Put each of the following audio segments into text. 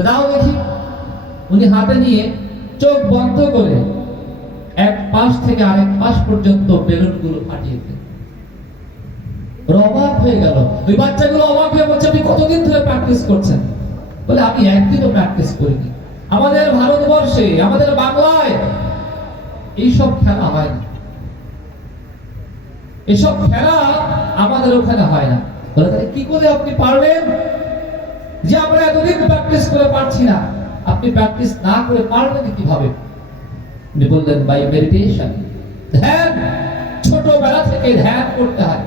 দাও দেখি উনি হাতে নিয়ে চোখ বন্ধ করে এক পাশ থেকে আরেক পাশ পর্যন্ত বেলুনগুলো ফাটিয়েছে অবাক হয়ে গেল। ওই বাচ্চাগুলো অবাক হয়ে বলছে, আপনি কতদিন ধরে প্র্যাকটিস করছেন? বলে, আমি একদিনও প্র্যাকটিস করিনি। আমাদের ভারতবর্ষে, আমাদের বাংলায় এইসব খেলা হয় না। এসব খেলা আমাদের ওখানে হয় না। বলে, তাহলে কি করে আপনি পারবেন? যে আমরা এতদিন প্র্যাকটিস করে পারছি না। আপনি প্র্যাকটিস না করে পারবেন কীভাবে? উনি বললেন বাই মেডিটেশন ধ্যান, ছোটবেলা থেকে ধ্যান করতে হয়।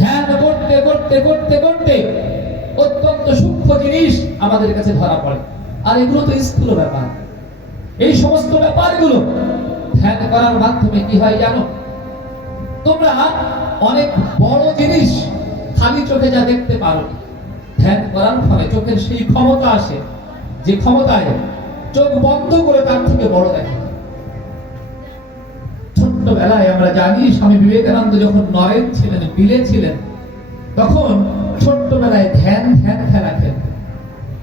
ধ্যান করতে করতে করতে করতে অত্যন্ত সূক্ষ্ম জিনিস আমাদের কাছে ধরা পড়ে। আর এগুলো তো স্থূল ব্যাপার। এই সমস্ত ব্যাপারগুলো ধ্যান করার মাধ্যমে কি হয় জানো? তোমরা অনেক বড় জিনিস খালি চোখে যা দেখতে পারো। ধ্যান করার ফলে চোখের সেই ক্ষমতা আসে, যে ক্ষমতায় চোখ বন্ধ করে তার থেকে বড় দেখে ছোট্টবেলায় আমরা জানি, স্বামী বিবেকানন্দ যখন নরেন ছিলেন, বিলে ছিলেন, তখন ছোট্টবেলায় ধ্যান ধ্যান খেলা খেলত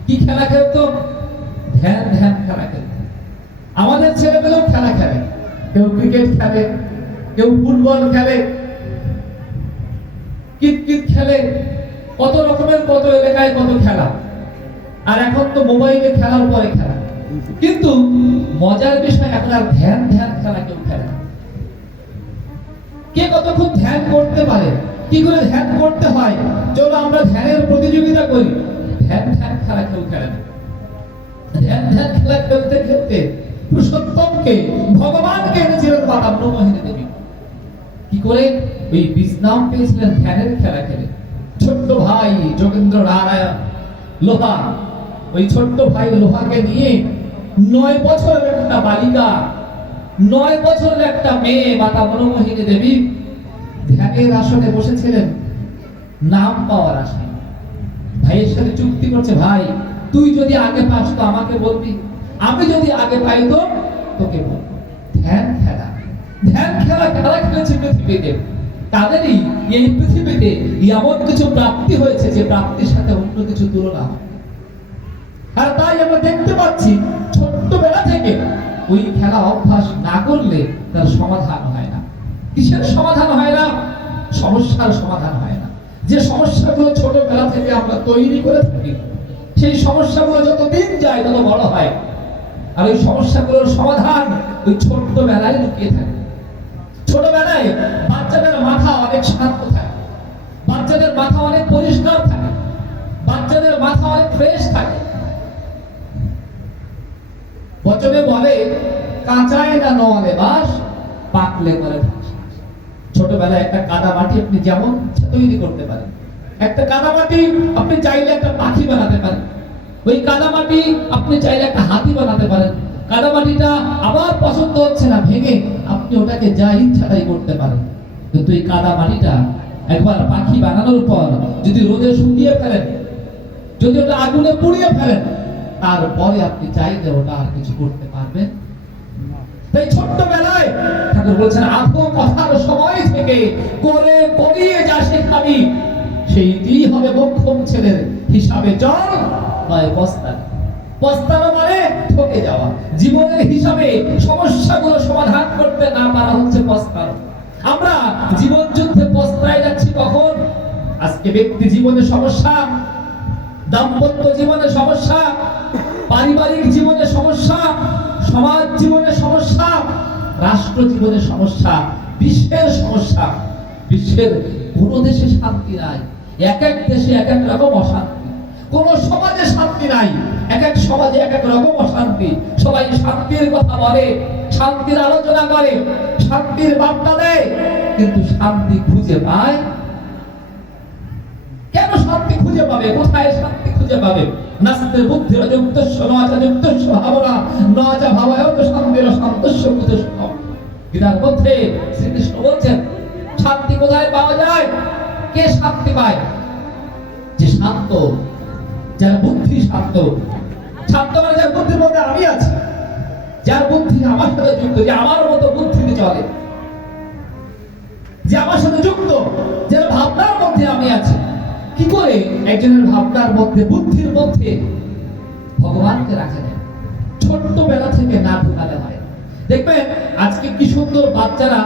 কি খেলা খেলতো? ধ্যান ধ্যান খেলা খেলত আমাদের ছেলেমেয়েও খেলা খেলে। কেউ ক্রিকেট খেলে, কেউ ফুটবল খেলে, কিতকিত খেলে। কত রকমের, কত এলাকায় কত খেলা। আর এখন তো মোবাইলে খেলার পরে খেলা। কিন্তু মজার বিষয়, এখন আর ধ্যান ধ্যান খেলা কেউ খেলে কে কতক্ষণ ধ্যান করতে পারে? কি করে ধ্যান করতে হয়? চলো আমরা ধ্যানের প্রতিযোগিতা করি। ধ্যান ধ্যান খেলা কেউ খেলে ধ্যান ধ্যান খেলা খেলতে খেলতে পুরুষোত্তমকে, ভগবানকে এনেছিলেন বাবা ব্রহ্মহীন দেবী। কি করে? ওই বিশ্রাম পেয়েছিলেন ধ্যানের খেলা খেলে। ভাই যোগেন্দ্র নারায়ণ, লোহা। ওই ছোট্ট ভাই লোহাকে নিয়ে নয় বছরের একটা বালিকা, নয় বছরের একটা মেয়ে মাতা মনোমোহিনী দেবী ধ্যানের আসনে বসেছিলেন। নাম পাওয়ার আশায় ভাইয়ের সাথে চুক্তি করছে, ভাই, তুই যদি আগে পাস তো আমাকে বলবি। আমি যদি আগে পাই তো তোকে বলব। ধ্যান খেলা। ধ্যান খেলা খেলা খেলেছে পৃথিবীতে। তাদেরই এই পৃথিবীতে এমন কিছু প্রাপ্তি হয়েছে যে প্রাপ্তির সাথে অন্য কিছু তুলনা আর তাই আমরা দেখতে পাচ্ছি, ছোট্টবেলা থেকে ওই খেলা অভ্যাস না করলে তার সমাধান হয় না। কিসের সমাধান হয় না? সমস্যার সমাধান হয় না। যে সমস্যাগুলো ছোটবেলা থেকে আমরা তৈরি করে থাকি, সেই সমস্যাগুলো যত দিন যায় তত বড় হয়। আর ওই সমস্যাগুলোর সমাধান ওই ছোট্টবেলায় লুকিয়ে থাকে। ছোটবেলায় বাচ্চাদের মাথা অনেক শান্ত থাকে। বাচ্চাদের মাথা অনেক পরিষ্কার থাকে। বাচ্চাদের মাথা অনেক ফ্রেশ থাকে। বচনে বলে, কাঁচায় না নওয়ালে বাস পাকলে করে। ছোটবেলায় একটা কাদা মাটি আপনি যেমন তৈরি করতে পারেন। একটা কাদা মাটি আপনি চাইলে একটা পাখি বানাতে পারেন। ওই কাদা মাটি আপনি চাইলে একটা হাতি বানাতে পারেন। কাদা মাটিটা আবার পছন্দ হচ্ছে না, ভেঙে। আপনি ওটাকে যা ইচ্ছা তাই করতে পারেন। কিন্তু এই কাদা মাটিটা একবার পাখি বানানোর পর যদি রোদে শুকিয়ে ফেলেন, যদি ওটা আগুনে পুড়িয়ে ফেলেন, তারপরে আপনি চাইলে ওটা আর কিছু করতে পারবেন। তাই ছোট্টবেলায় ঠাকুর বলছেন, আধো কথার সময় থেকে করে করিয়ে যা শেখাবি। সেইটি হবে মক্ষম ছেলের হিসাবে চল নয় পস্তান পস্তানো মানে ঠকে যাওয়া। জীবনের হিসাবে সমস্যাগুলো সমাধান করতে না পারা হচ্ছে পস্তানো আমরা জীবন যুদ্ধে পস্তায় যাচ্ছি কখন? আজকে ব্যক্তি জীবনে সমস্যা, দাম্পত্য জীবনে সমস্যা, পারিবারিক জীবনে সমস্যা, সমাজ জীবনে সমস্যা, রাষ্ট্র জীবনে সমস্যা, বিশ্বের সমস্যা, বিশ্বের কোন দেশে শান্তি নাই। এক এক দেশে এক এক রকম অশান্তি। কোন সমাজে শান্তি নাই। এক এক সমাজে এক এক রকম অশান্তি। সবাই শান্তির কথা বলে, শান্তির আলোচনা করে, শান্তির বার্তা দেয়, কিন্তু শান্তি খুঁজে পায়। কেন শান্তি খুঁজে পাবে? কোথায় শান্তি খুঁজে পাবে? নাস্তের বুদ্ধি অযুক্তস্য নচা যুক্তস্য ভাবনা নচা ভাবায় তো শান্তির শান্তস্য কুতস্য গীতার মধ্যে শ্রীকৃষ্ণ বলছেন, শান্তি কোথায় পাওয়া যায়? কে শান্তি পায়? যে শান্ত, যার বুদ্ধি শান্ত শান্ত মানে যার বুদ্ধির মধ্যে আমি আছি, যার বুদ্ধি আমার সাথে যুক্ত, যে আমার মতো বুদ্ধিতে চলে, যে আমার সাথে যুক্ত যার ভাবনার মধ্যে আমি আছি। কি করে একজনের ভাবনার মধ্যে, বুদ্ধির মধ্যে ভগবান হাতে রাখে ছোট্টবেলা থেকে না ঢুকালে হয়। দেখবেন, আজকে কি সুন্দর বাচ্চারা,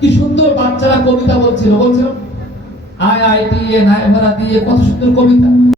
কি সুন্দর বাচ্চারা কবিতা বলছিল বলছিল আই আই ভরা দিয়ে, কত সুন্দর কবিতা।